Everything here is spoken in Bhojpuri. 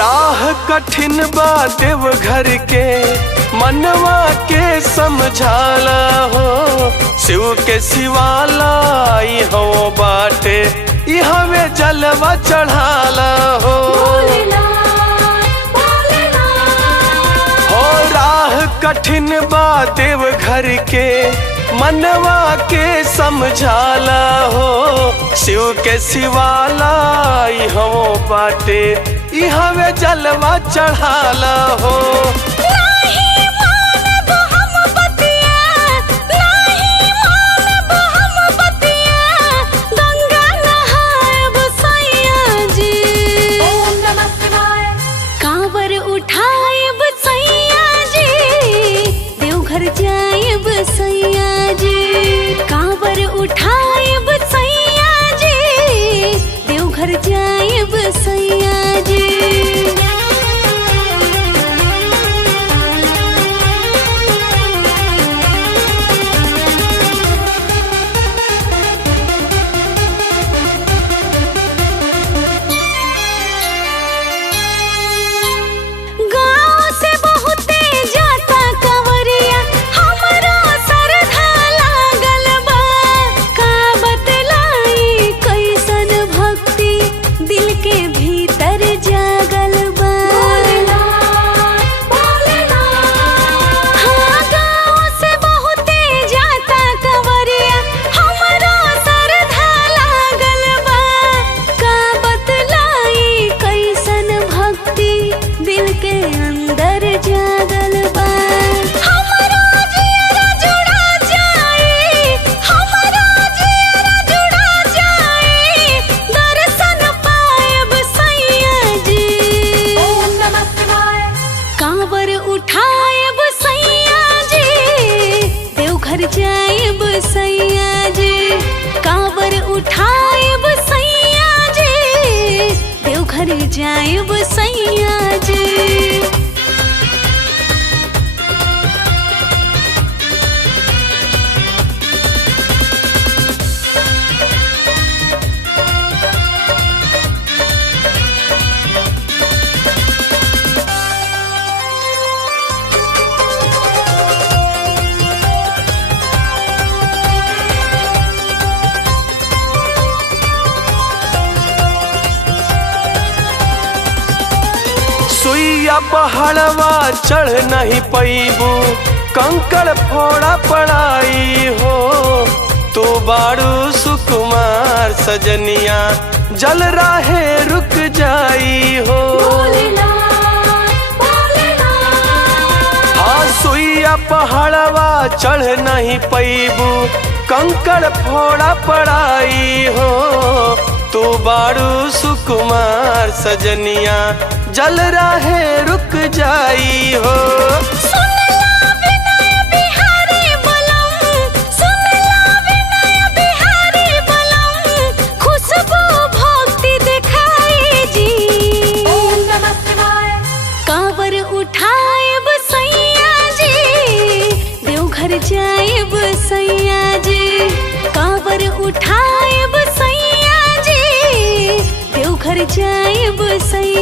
राह कठिन बा देवघर के मनवा के समझाला हो। शिव के शिवाला ई हो बाटे यहाँ में जलवा चढ़ाला हो। हो राह कठिन बा देवघर के मनवा के समझाला हो। शिव के शिवाला ई हो बाटे यहाँ में जलवा चढ़ाला हो। जायब सैया जी। सुइया पहाड़वा चढ़ नहीं पैबू कंकड़ फोड़ा पड़ाई हो। तू बारू सुकुमार सजनिया जल राहे रुक जाई हो। हाँ सुइया पहाड़वा चढ़ नहीं पैबू कंकड़ फोड़ा पड़ाई हो। तू बारू सुकुमार सजनिया जल राहे रुक जाई हो। खुशबू भक्ति दिखाई जी। कांवर उठाएब सैया जी देवघर जाएब सैया जी। कांवर उठाएब सैया जी देवघर जाएब सैया।